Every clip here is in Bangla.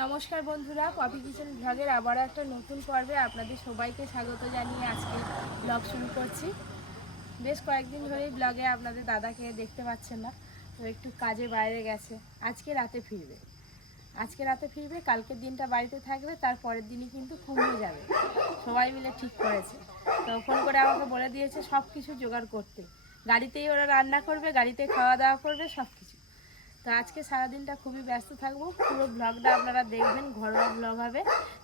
নমস্কার বন্ধুরা, পপি কিচেন ব্লগের আবার একটা নতুন পর্বে আপনাদের সবাইকে স্বাগত জানিয়ে আজকে ব্লগ শুরু করছি। বেশ কয়েকদিন ধরেই ব্লগে আপনাদের দাদাকে দেখতে পাচ্ছেন না, তো একটু কাজে বাইরে গেছে। আজকে রাতে ফিরবে। আজকে রাতে ফিরবে, কালকের দিনটা বাড়িতে থাকবে, তার পরের দিনই কিন্তু কুমড়ো যাবে। সবাই মিলে ঠিক করেছে। তো ফোন করে আমাকে বলে দিয়েছে সব কিছু জোগাড় করতে। গাড়িতেই ওরা রান্না করবে, গাড়িতে খাওয়া দাওয়া করবে সব তো আজকে সারাদিনটা খুবই ব্যস্ত থাকব। পুরো ব্লগটা আপনারা দেখবেন, ঘরোয়া ব্লগ হবে।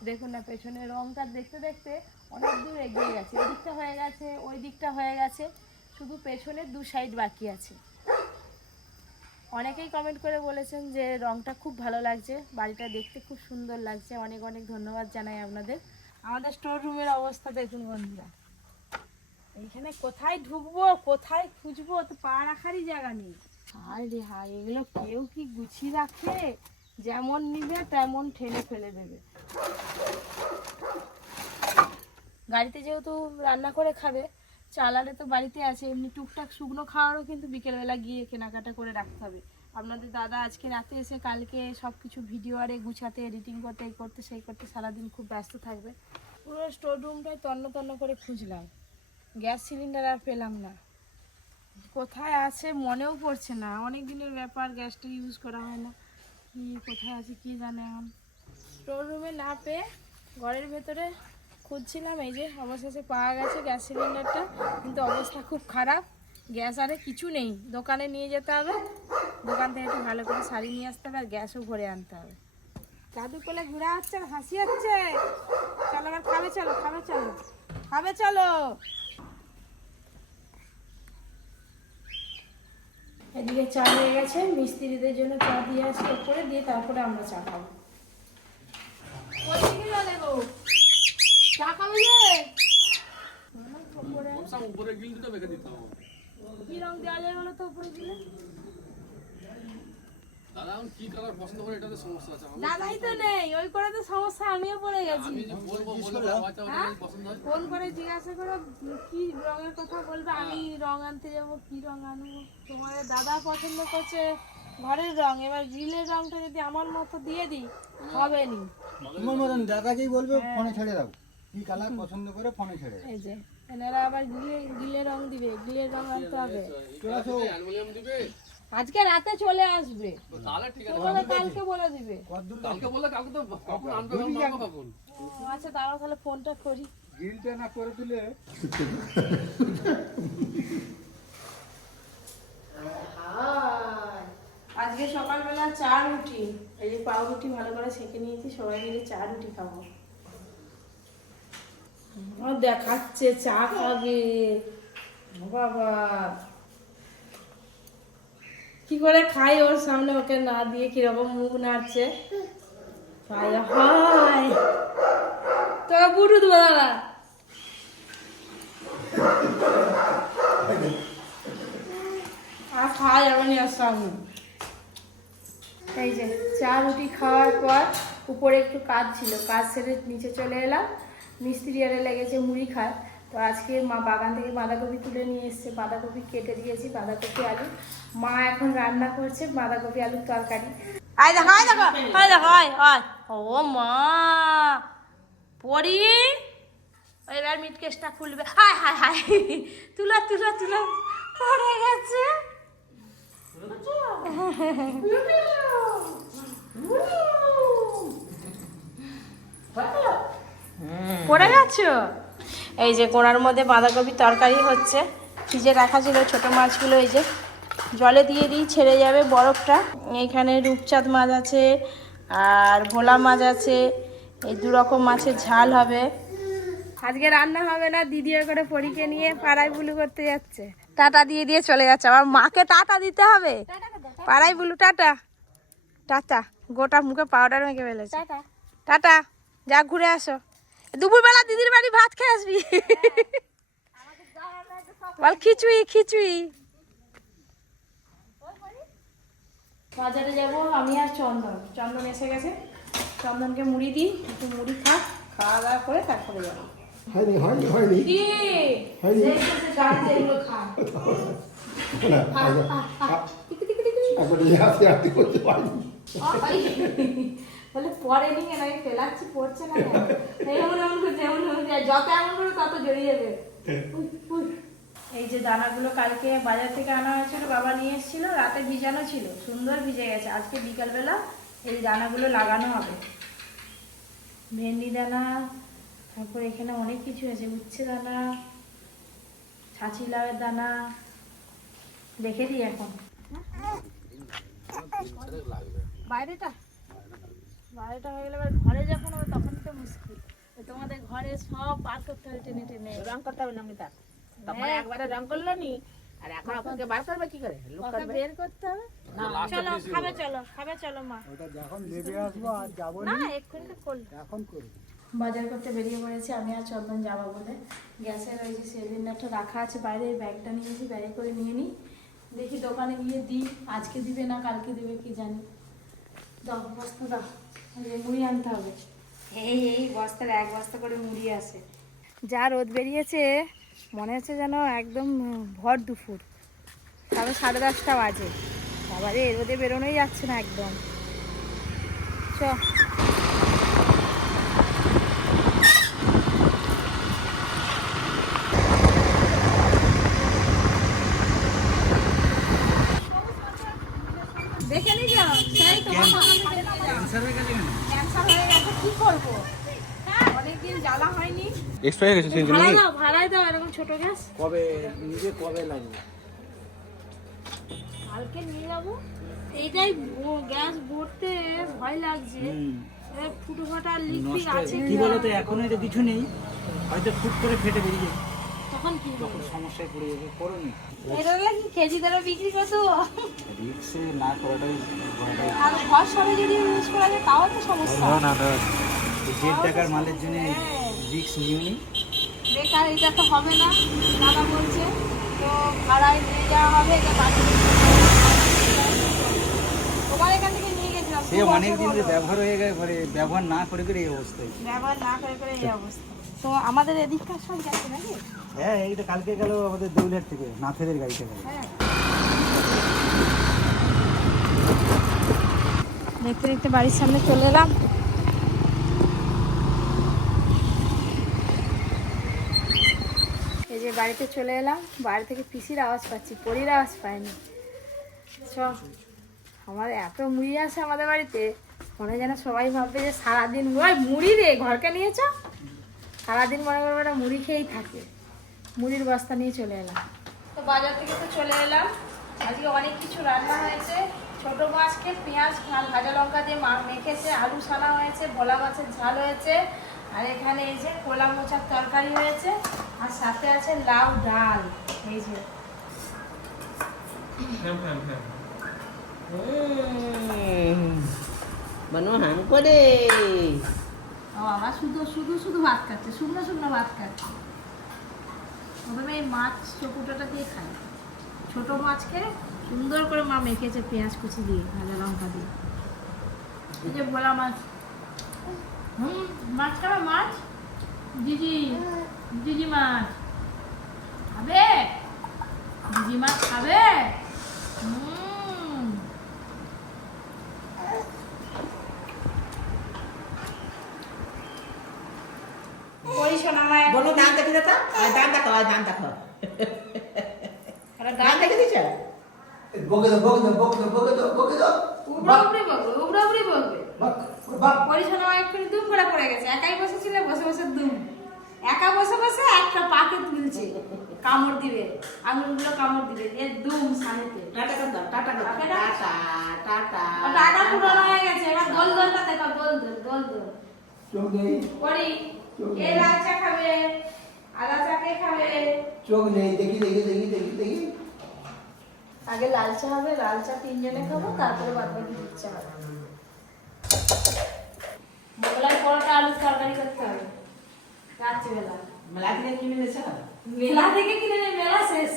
দেখুন না পেছনে রংটা দেখতে দেখতে অনেক দূর এগিয়ে গেছে। ওই দিকটা হয়ে গেছে ওই দিকটা হয়ে গেছে। শুধু পেছনের দু সাইড বাকি আছে। অনেকেই কমেন্ট করে বলেছেন যে রংটা খুব ভালো লাগছে, বাড়িটা দেখতে খুব সুন্দর লাগছে। অনেক অনেক ধন্যবাদ জানাই আপনাদের। আমাদের স্টোর রুমের অবস্থা দেখুন বন্ধুরা। এইখানে কোথায় ঢুকবো, কোথায় খুঁজবো, তো পা রাখারই জায়গা নেই। হায় রে হায়, এগুলো কেউ কি গুছিয়ে রাখে? যেমন নিবে, তেমন ঠেলে ফেলে দেবে। গাড়িতে যেহেতু রান্না করে খাবে, চালালে তো বাড়িতে আছে, এমনি টুকটাক শুকনো খাওয়ারও কিন্তু বিকেলবেলা গিয়ে কেনাকাটা করে রাখতে হবে। আপনাদের দাদা আজকে রাতে এসে কালকে সব কিছু ভিডিও আরে গুছাতে, এডিটিং করতে, এই করতে, সেই করতে সারাদিন খুব ব্যস্ত থাকবে। পুরো স্টোর রুমটায় তন্ন তন্ন করে খুঁজলাম। গ্যাস সিলিন্ডার আর পেলাম না। কোথায় আছে মনেও পড়ছে না। অনেক দিনের ব্যাপার, গ্যাসটা ইউজ করা হয় না। কি, কোথায় আছে কি জানে এখন। স্টোর রুমে না পেয়ে ঘরের ভেতরে খুঁজছিলাম, এই যে অবশেষে পাওয়া গেছে গ্যাস সিলিন্ডারটা। কিন্তু অবস্থা খুব খারাপ। গ্যাস আরে কিছু নেই। দোকানে নিয়ে যেতে হবে। দোকান থেকে একটু ভালো করে শাড়ি নিয়ে আসতে হবে আর গ্যাসও ভরে আনতে হবে। দাদু কোলে ঘুরে আসছে হাসি হচ্ছে। চলো আবার খাবে, চলো খাবে চলো। খাবে, চলো। এদিকে চা হয়ে গেছে মিস্ত্রিদের জন্য চা দিয়ে আসতে করে দিয়ে তারপরে আমরা চা খাব? চা উপরে গিল বেঁকে দিতে হবে। কি রং দেওয়া যায় বলো তো উপরে দিলে দাদা এখন কি কালার পছন্দ করে এটাতে সমস্যা আছে দাদাই তো নেই ওই করে তো সমস্যা আমিও পড়ে গেছি। আমি যে বলব বলব বাচ্চা ওটা হ্যাঁ? হয়। ফোন করে জিজ্ঞাসা করো কি রঙের কথা বলবে? আমি রং আনতে যাব কি রং আনব? তোমার দাদা পছন্দ করছে ঘরের রং এবার গ্রিলের রংটা যদি আমার মতো দিয়ে দিই হবে নি। তোমার মতন দাদাকেই বলবে ফোনে ছেড়ে দাও। কি কালার পছন্দ করে ফোনে ছেড়ে দাও। এই যে এনারা আবার গিলে গিলে রং দিবে গিলের রং আনতে হবে। দিবে? আজকে রাতে চলে আসবে। তাহলে ঠিক আছে তোমাদের কালকে বলে দিবে। কালকে বললে কালকে তো কখন আনবে কখন আচ্ছা দাঁড়াও তাহলে ফোনটা করি। গ্রিলটা না করে দিলে? আজকে সকালবেলা চা রুটি এই যে পাউরুটি ভালো করে সেঁকে নিয়েছি সবাই মিলে চা রুটি খাব। ও দেখাচ্ছে চা খাবে। বাবা। কি করে খাই? ওর সামনে ওকে না দিয়ে কীরকম মুখ নাড়ছে। হায় হায় তোকে বুটু দেবো, দাদা। আর খাওয়া যাবে না ওর সামনে। এই যে, চা রুটি খাওয়ার পর উপরে একটু কাজ ছিল। কাজ সেরে নিচে চলে এলাম। মিস্ত্রি আরে লেগেছে মুড়ি খায়। তো আজকে মা বাগান থেকে বাঁধাকপি তুলে নিয়ে এসছে। বাঁধাকপি কেটে দিয়েছি, বাঁধাকপি আলু। মা এখন রান্না করছে বাঁধাকপি আলুর তরকারি। আয় ও মা পড়ি এবার মিট কেসটা খুলবে। হায় হায় হায় তুলো তুলো তুলো। পড়ে গেছে। পড়ে গেছো? এই যে কোনার মধ্যে বাঁধাকপি তরকারি হচ্ছে। ফ্রিজে রাখা ছিল ছোট মাছগুলো এই যে জলে দিয়ে দিই ছেড়ে যাবে বরফটা। এইখানে রূপচাঁদ মাছ আছে আর ভোলা মাছ আছে এই দু রকম মাছের ঝাল হবে। আজকে রান্না হবে না দিদি করে পরীকে নিয়ে পাড়ায় বুলু করতে যাচ্ছে। টাটা দিয়ে দিয়ে চলে যাচ্ছে আবার মাকে টাটা দিতে হবে। পাড়ায় বুলু টাটা। টাটা গোটা মুখে পাউডার মেখে ফেলেছে। টাটা যা ঘুরে আসো। দুপুরবেলা দিদির বাড়ি ভাত খেয়ে আসবি বল খিচুড়ি খিচুড়ি বাজারে যাব আমি আর চন্দন চন্দন এসে গেছে চন্দনকে মুড়ি দিই একটু মুড়ি খাক খাওয়া দাওয়া করে তারপরে যাব হয়নি হয়নি হয়নি খা একবারে করতে পারিনি তাহলে পরে নিয়ে নাকি ফেলাচ্ছি পড়ছে না? এমন এমন এমন এমন যত এমন করে তত জড়িয়ে যাবে। উই। এই যে দানাগুলো কালকে বাজার থেকে আনা হয়েছিল বাবা নিয়ে এসেছিল রাতে ভিজানো ছিল সুন্দর ভিজে গেছে। আজকে বিকালবেলা এই দানাগুলো লাগানো হবে। ভেন্ডি দানা তারপর এখানে অনেক কিছু আছে উচ্ছে দানা ছাঁচি লাউয়ের দানা দেখে দিই এখন। বাইরেটা? বাইরেটা হয়ে গেলে এবার ঘরে যখন হবে তখন তো মুশকিল। তোমাদের ঘরে সব বার করতে হবে টেনে টেনে। রং করতে হবে নমিতা তখন হ্যাঁ। একবারে রং করল নি আর এখন আপনাকে বার করবে কি করে? লোক বের করতে হবে? চলো খাবে চলো খাবে চলো মা। ওটা যখন নেবে আসব আর যাব না এক্ষুনি তো করল এখন করব। বাজার করতে বেরিয়ে পড়েছি আমি আর চন্দন যাব বলে। গ্যাসের ওই যে সিলিন্ডারটা রাখা আছে বাইরে ব্যাগটা নিয়েছি ব্যাগে করে নিয়ে নিই দেখি দোকানে গিয়ে দিই আজকে দিবে না কালকে দিবে কি জানি। দাও বস্তা দাও মুড়ি আনতে হবে। এই এই, বস্তার এক বস্তা করে মুড়ি আসে যা রোদ বেরিয়েছে, মনে হচ্ছে যেন একদম ভর দুপুর। তবে সাড়ে দশটা বাজে। আবার বাবারে রোদে বেরোনোই যাচ্ছে না একদম। চ দেখে নি যাও সেই তোমার ক্যান্সার হয়ে গেছে কি করব অনেকদিন জ্বালা এক্সপায়ার গেছে জন্য ভাড়ায় দাও ভাড়ায় দাও এরকম ছোট গ্যাস। কবে নিজে কবে লাগবে? কালকে নিয়ে যাব। এইটাই গ্যাস ভরতে ভয় লাগছে। ফুটো ফাটা আছে কি বলতো এখন এটা কিছু নেই। হয়তো ফুট করে ফেটে বেরিয়ে যাবে। তখন কি তখন সমস্যায় পড়ে যাবে করোনি এটা কি কেজি দরে বিক্রি করতে রিক্সে না করাটাই করাটাই আর ঘর যদি ইউজ করা যায় তাও তো সমস্যা। না না দেড় টাকার মালের জন্য রিক্স নিও নি বেকার এটা তো হবে না দাদা বলছে। তো ভাড়ায় নিয়ে যাওয়া হবে এটা বাড়ি তোমার এখান থেকে নিয়ে গেছিলাম সে অনেক দিন হলো। ব্যবহার হয়ে গেছে ব্যবহার না করে করে এই অবস্থায় ব্যবহার না করে করে এই অবস্থা। তো আমাদের এদিককার সব গেছে নাকি? হ্যাঁ এইটা কালকে গেল আমাদের থেকে নাথেদের গাড়িতে গেল। হ্যাঁ। দেখতে দেখতে বাড়ির সামনে চলে এলাম এই যে বাড়িতে চলে এলাম। বাড়ি থেকে পিসির আওয়াজ পাচ্ছি, পরির আওয়াজ পাইনি। চ, আমার এত মুড়ি আছে আমাদের বাড়িতে, মনে যেন সবাই ভাববে যে সারাদিন, ওই মুড়ি রে, ঘরকে নিয়েছ সারাদিন মনে করবে না মুড়ি খেয়েই থাকে। মুড়ির বস্তা নিয়ে চলে এলাম। তো বাজার থেকে তো চলে এলাম। আজকে অনেক কিছু রান্না হয়েছে। ছোট মাছকে পেঁয়াজ ভাজা লঙ্কা দিয়ে মা মেখেছে, আলু সানা হয়েছে ভোলা মাছের ঝাল হয়েছে। আর এখানে এই যে কোলা মোচার তরকারি হয়েছে আর সাথে আছে লাউ ডাল। এই যে। বানো হাম করে। ও আমার শুধু শুধু শুধু ভাত খাচ্ছে শুকনো শুকনো ভাত খাচ্ছে। প্রথমে এই মাছ চকুটাটা দিয়ে খাই ছোট মাছকে সুন্দর করে মা মেখেছে পেঁয়াজ কুচি দিয়ে ভাজা লঙ্কা দিয়ে। এই যে বলা মাছ। হুম মাছ খাবে মাছ? দিদি দিদি মাছ। খাবে? দিদি মাছ খাবে? হুম। ওই শোনা বলো দাম দেখে তো আর দাম দেখো আর দাম দেখো দাম দেখে দিছ বকে দাও বকে দাও বকে দাও বকে দাও বকে দাও। উবড়া উবড়ি বলবে উবড়া উবড়ি বলবে বাক বাক পরিশোনা এক্ষুনি দুম করে পড়ে গেছে। একাই বসেছিল বসে বসে দুম। একা বসে বসে একটা পাকে তুলছে। কামড় দিবে। আঙুলগুলো কামড় দিবে। দিয়ে দুম সানিতে। টাটা কর দাও টাটা কর টাটা। Tata tata. পুরনো হয়ে গেছে। এবার দোল দোলটা দেখা দোল দোল দোল দোল চোখ এ লাল চা খাবে আদা চা কে খাবে? চোখ নেই। দেখি দেখি দেখি দেখি দেখি। আগে লাল চা হবে লাল চা তিনজনে খাব তারপরে বাদ বাকি দুধ চা। হবে মোগলাই পরোটা আলুর তরকারি করতে হবে। রাত্রিবেলা। মেলা থেকে কিনে মেলা শেষ।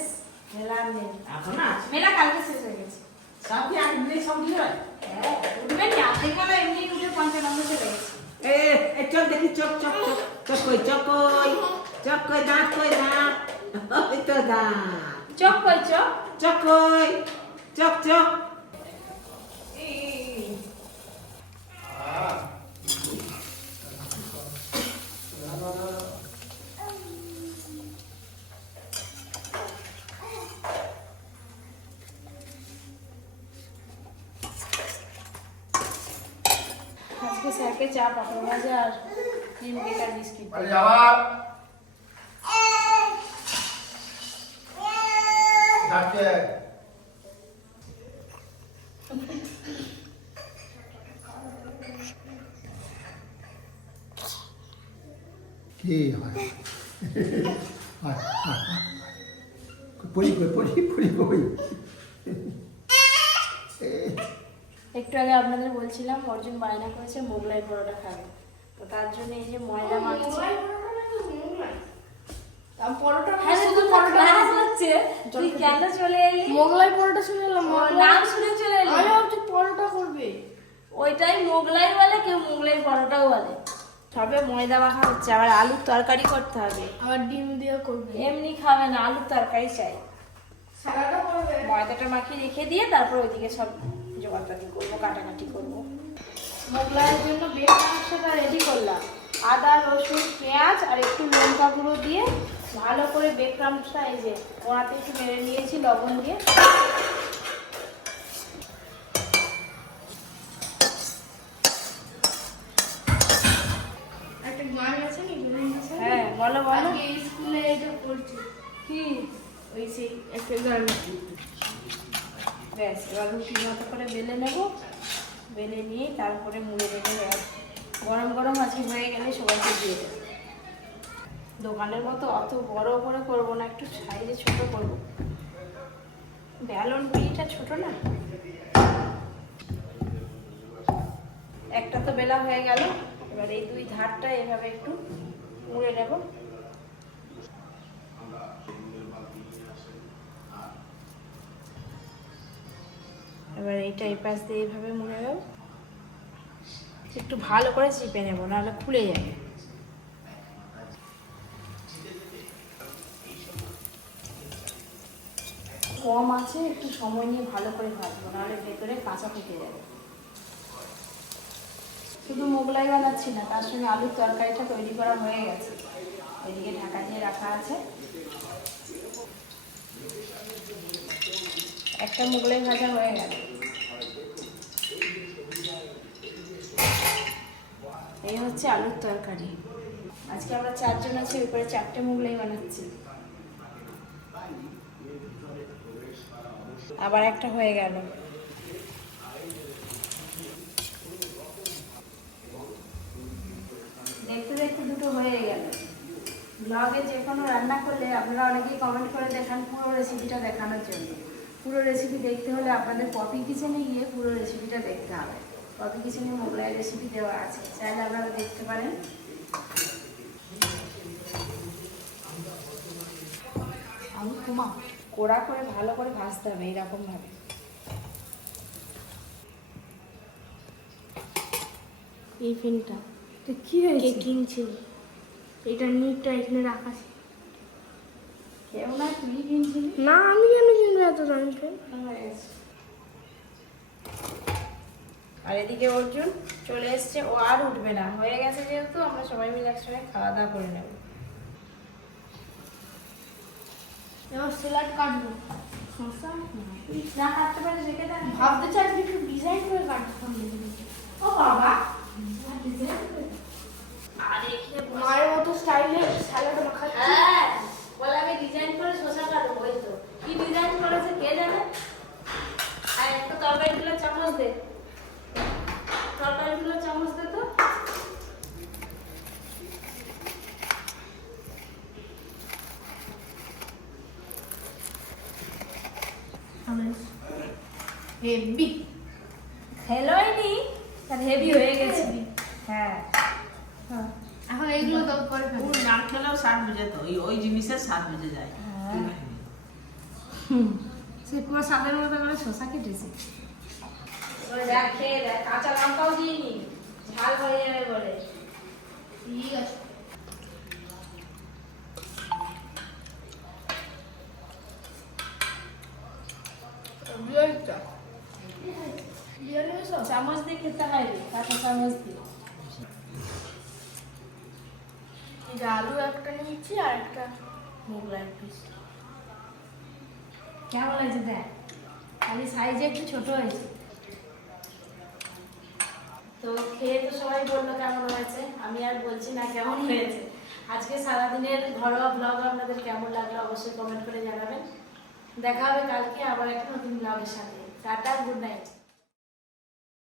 মেলা নেই। এখন আছে মেলা কালকে শেষ হয়ে গেছে। সব কি আগে দিনে সব কি হয়? উঠবে না। আর্ধেকবেলা এমনি উঠে চলে গেছে। এ এ চোখ দেখি চোখ চোখ চোখ চোখ কই চোখ কই চোখ কই দাঁত কই দাঁত? ওই তো দাঁত। চোখ কই চোখ? চোখ কই চোখ চোখ। আজকে স্যারকে চা পাঁপড় ভাজা আর ক্রিম কেক আর বিস্কিট যাওয়া কি হয়? হয়, হয়, হয়। পড়ি কই পড়ি পড়ি কই একটু আগে আপনাদের বলছিলাম অর্জুন বায়না করেছে মোগলাই পরোটা খাবে। তো তার জন্য এই যে ময়দা মাখছি। হ্যাঁ, শুধু পরোটা হচ্ছে। তুই কেন চলে এলি? মোগলাই পরোটা শুনে নাম শুনে চলে এলি। পরোটা করবে। ওইটাই মোগলাই বলে কেউ মোগলাই পরোটাও বলে। সবে ময়দা মাখা হচ্ছে আবার আলুর তরকারি করতে হবে। আবার ডিম দিয়ে করবে। এমনি খাবে না আলুর তরকারি চাই। ময়দাটা মাখিয়ে রেখে দিয়ে তারপর ওইদিকে সব জোগাড়পাতি করব কাটাকাটি করব। মোগলাইয়ের জন্য বেশ মাংসটা রেডি করলাম। আদা রসুন পেঁয়াজ আর একটু লঙ্কা গুঁড়ো দিয়ে ভালো করে বেকরামটা এই যে ওনাতে একটু মেরে নিয়েছি লবণ দিয়ে। গান আছে নি হ্যাঁ বলো বলো। আজকে স্কুলে এটা পড়ছি কি? ওই সেই একটা গান ব্যাস এবার রুটির মতো করে বেলে নেব। বেলে নিয়ে তারপরে মুড়ে দেবো গরম গরম আজকে হয়ে গেলে সবাইকে দিয়ে দেবো। দোকানের মতো অত বড় করে করব না একটু সাইজে ছোট করব। ব্যালন পিড়িটা ছোট না? একটা তো বেলা হয়ে গেল। এবার এই দুই ধারটা এভাবে একটু মুড়ে নেব। এবার এইটা এই পাশ দিয়ে এইভাবে মুড়ে নেব। একটু ভালো করে চিপে নেব, নাহলে খুলে যাবে। কম আছে, একটু সময় নিয়ে ভালো করে ভাজবো, নাহলে ভেতরে কাঁচা থেকে যাবে। শুধু মোগলাই বানাচ্ছি না, তার সঙ্গে আলুর তরকারিটা তৈরি করা হয়ে গেছে। ওইদিকে ঢাকা দিয়ে রাখা আছে। একটা মোগলাই ভাজা হয়ে গেল। এই হচ্ছে আলুর তরকারি। আজকে আমরা চারজন আছি করে চারটে মোগলাই বানাচ্ছি। আবার একটা হয়ে গেল। দেখতে দেখতে দুটো হয়ে গেল। ব্লগে যে কোনো রান্না করলে আপনারা অনেকেই কমেন্ট করে দেখান পুরো রেসিপিটা দেখানোর জন্য। পুরো রেসিপি দেখতে হলে আপনাদের পপি কিচেনে গিয়ে পুরো রেসিপিটা দেখতে হবে। পপি কিচেনে মোগলাই রেসিপি দেওয়া আছে। চাইলে আপনারা দেখতে পারেন। কোড়া করে ভালো করে ভাজতে হবে এইরকম ভাবে এই পেনটা তো কি হয়েছে? কে কিনছে এটা নিটটা এখানে রাখা ছিল কেউ না তুই কিনছিলি? না আমি কেন কিনবো এত দামি আর এদিকে অর্জুন চলে এসছে ও আর উঠবে না। হয়ে গেছে যেহেতু আমরা সবাই মিলে একসঙ্গে খাওয়া দাওয়া করে নেব। এবার স্যালাড কাটবো। শসা? না কাটতে পারে রেখে দেন ভাবতে চাই যে একটু ডিজাইন করে কাটতাম ও বাবা আর এখানে মায়ের মতো স্টাইলে স্যালাড মাখাচ্ছি হ্যাঁ বলে আমি ডিজাইন করে শসা কাটবো ওই তো কি ডিজাইন করেছে কে জানে আর একটা তরকারিগুলো চামচ দে তরকারিগুলো চামচ দে তো হেভি হেলোইনি আর হেভি হয়ে গেছে হ্যাঁ হ্যাঁ এখন এইগুলো তো পরে ও নারকেলেও স্বাদ বুঝে তো ওই ওই জিনিসের স্বাদ বুঝে যায়। সে পুরো সাদের মতো শসা কেটেছে। দেখ খেয়ে দেখ কাঁচা লঙ্কাও দিইনি ঝাল হয়ে যাবে বলে। ঠিক আছে। চামচ দিয়ে খেতে হয় কাঁচা চামচ দিয়ে। আলু একটা নিচ্ছি আর একটা মোগলাই পিস কেমন লাগছে দেখ? খালি সাইজে একটু ছোট হয়েছে। তো খেয়ে তো সবাই বলল কেমন হয়েছে আমি আর বলছি না কেমন হয়েছে। আজকে সারাদিনের ঘরোয়া ব্লগ আপনাদের কেমন লাগল অবশ্যই কমেন্ট করে জানাবেন। দেখা হবে কালকে আবার একটা নতুন ব্লগের সাথে। Tata good night